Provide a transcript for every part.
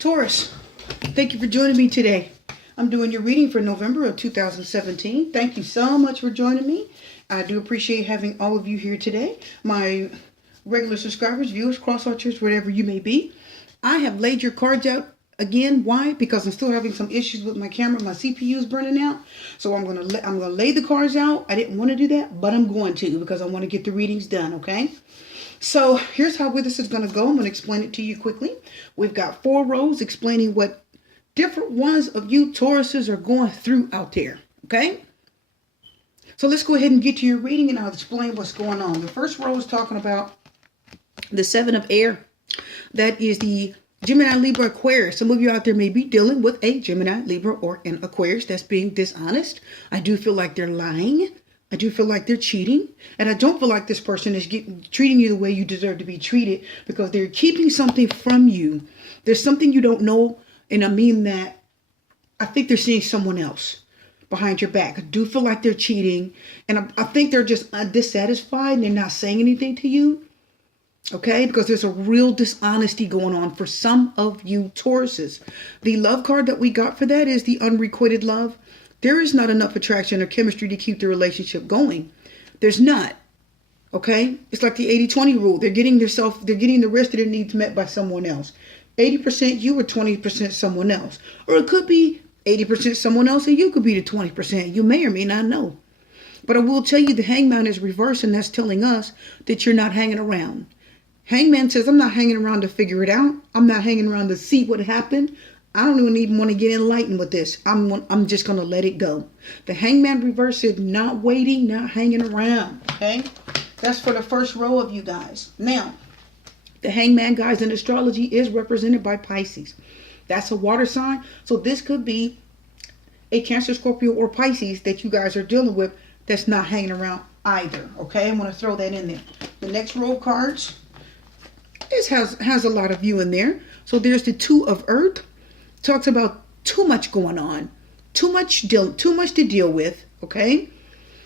Taurus, thank you for joining me today. I'm doing your reading for November of 2017. Thank you so much for joining me. I do appreciate having all of you here today. My regular subscribers, viewers, cross-watchers, whatever you may be. I have laid your cards out again. Why? Because I'm still having some issues with my camera. My CPU is burning out. So I'm gonna lay the cards out. I didn't want to do that, but I'm going to because I want to get the readings done, okay? So here's how this is going to go. I'm going to explain it to you quickly. We've got 4 rows explaining what different ones of you Tauruses are going through out there. Okay? So let's go ahead and get to your reading and I'll explain what's going on. The first row is talking about the 7 of air. That is the Gemini, Libra, Aquarius. Some of you out there may be dealing with a Gemini, Libra, or an Aquarius that's being dishonest. I do feel like they're lying. I do feel like they're cheating, and I don't feel like this person is treating you the way you deserve to be treated because they're keeping something from you. There's something you don't know, and I mean that I think they're seeing someone else behind your back. I do feel like they're cheating, and I think they're just dissatisfied and they're not saying anything to you, okay? Because there's a real dishonesty going on for some of you Tauruses. The love card that we got for that is the unrequited love. There is not enough attraction or chemistry to keep the relationship going. There's not. Okay? It's like the 80-20 rule. They're getting the rest of their needs met by someone else. 80% you or 20% someone else. Or it could be 80% someone else and you could be the 20%. You may or may not know. But I will tell you the hangman is reversed and that's telling us that you're not hanging around. Hangman says, I'm not hanging around to figure it out. I'm not hanging around to see what happened. I don't even want to get enlightened with this. I'm just going to let it go. The hangman reverse said not waiting, not hanging around. Okay? That's for the first row of you guys. Now, the hangman, guys, in astrology is represented by Pisces. That's a water sign. So this could be a Cancer, Scorpio, or Pisces that you guys are dealing with that's not hanging around either. Okay? I'm going to throw that in there. The next row of cards has a lot of you in there. So there's the 2 of Earth. Talks about too much going on, too much to deal with, okay?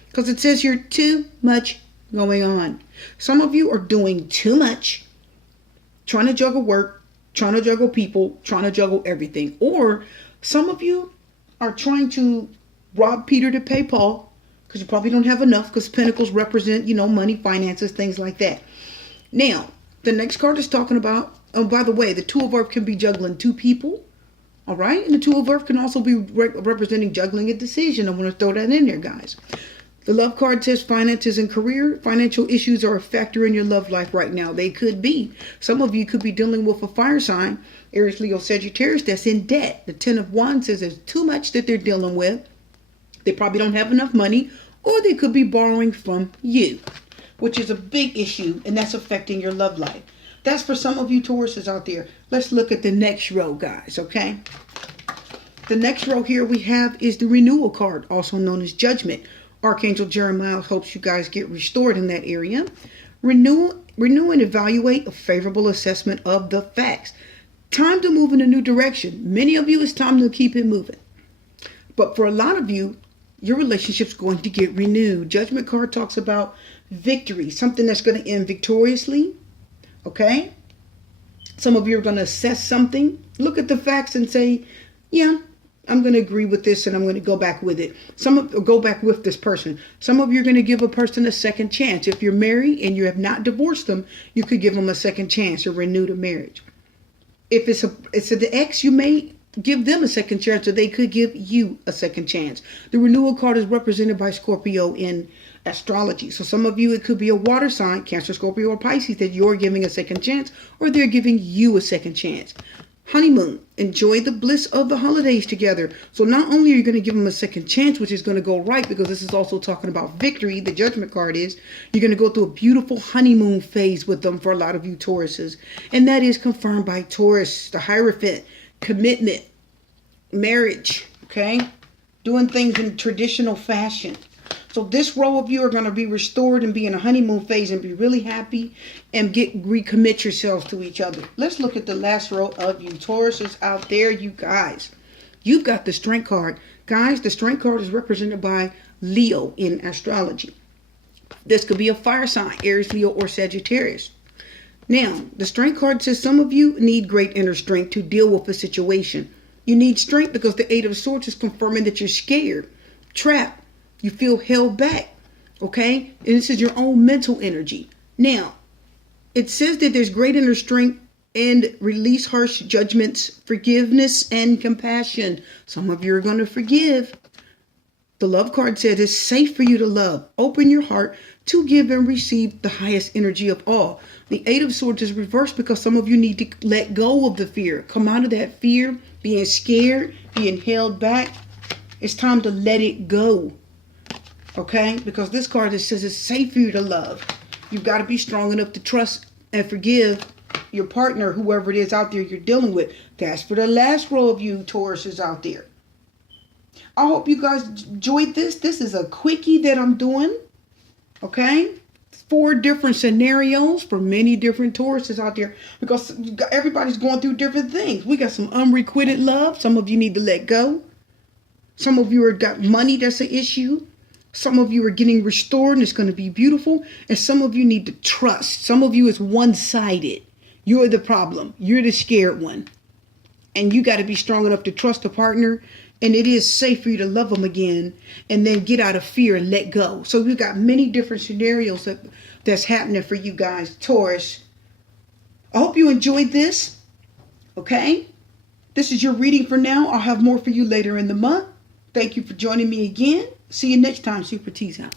Because it says you're too much going on. Some of you are doing too much, trying to juggle work, trying to juggle people, trying to juggle everything. Or some of you are trying to rob Peter to pay Paul because you probably don't have enough because Pentacles represent, money, finances, things like that. Now, the next card is talking about, oh, by the way, the 2 of Earth can be juggling 2 people. All right. And the 2 of Earth can also be representing juggling a decision. I want to throw that in there, guys. The love card says finances and career. Financial issues are a factor in your love life right now. They could be. Some of you could be dealing with a fire sign, Aries, Leo, Sagittarius, that's in debt. The 10 of Wands says there's too much that they're dealing with. They probably don't have enough money, or they could be borrowing from you, which is a big issue, and that's affecting your love life. That's for some of you Tauruses out there. Let's look at the next row, guys, okay? The next row here we have is the renewal card, also known as judgment. Archangel Jeremiah helps you guys get restored in that area. Renew and evaluate a favorable assessment of the facts. Time to move in a new direction. Many of you, it's time to keep it moving. But for a lot of you, your relationship's going to get renewed. Judgment card talks about victory, something that's going to end victoriously. Okay? Some of you are going to assess something, look at the facts and say, yeah, I'm going to agree with this and I'm going to go back with it. Go back with this person. Some of you are going to give a person a second chance. If you're married and you have not divorced them, you could give them a second chance or renew the marriage. If it's the ex, you may give them a second chance or they could give you a second chance. The renewal card is represented by Scorpio in astrology. So some of you, it could be a water sign, Cancer, Scorpio, or Pisces, that you're giving a second chance or they're giving you a second chance. Honeymoon. Enjoy the bliss of the holidays together. So not only are you going to give them a second chance, which is going to go right, because this is also talking about victory, the judgment card is, you're going to go through a beautiful honeymoon phase with them for a lot of you Tauruses. And that is confirmed by Taurus, the Hierophant, commitment, marriage, okay? Doing things in traditional fashion. So this row of you are going to be restored and be in a honeymoon phase and be really happy and recommit yourselves to each other. Let's look at the last row of you Tauruses out there, you guys. You've got the Strength card. Guys, the Strength card is represented by Leo in astrology. This could be a fire sign, Aries, Leo, or Sagittarius. Now, the strength card says some of you need great inner strength to deal with a situation. You need strength because the Eight of Swords is confirming that you're scared, trapped, you feel held back, okay? And this is your own mental energy. Now, it says that there's great inner strength and release harsh judgments, forgiveness, and compassion. Some of you are going to forgive. The love card says it's safe for you to love. Open your heart to give and receive the highest energy of all. The Eight of Swords is reversed because some of you need to let go of the fear. Come out of that fear, being scared, being held back. It's time to let it go. Okay? Because this card says it's safe for you to love. You've got to be strong enough to trust and forgive your partner, whoever it is out there you're dealing with. That's for the last row of you Tauruses out there. I hope you guys enjoyed this. This is a quickie that I'm doing. Okay? 4 different scenarios for many different Tauruses out there because everybody's going through different things. We got some unrequited love. Some of you need to let go. Some of you have got money that's an issue. Some of you are getting restored and it's going to be beautiful. And some of you need to trust. Some of you is one-sided. You're the problem. You're the scared one. And you got to be strong enough to trust a partner. And it is safe for you to love them again. And then get out of fear and let go. So we've got many different scenarios that's happening for you guys, Taurus. I hope you enjoyed this. Okay? This is your reading for now. I'll have more for you later in the month. Thank you for joining me again. See you next time, Super T's out.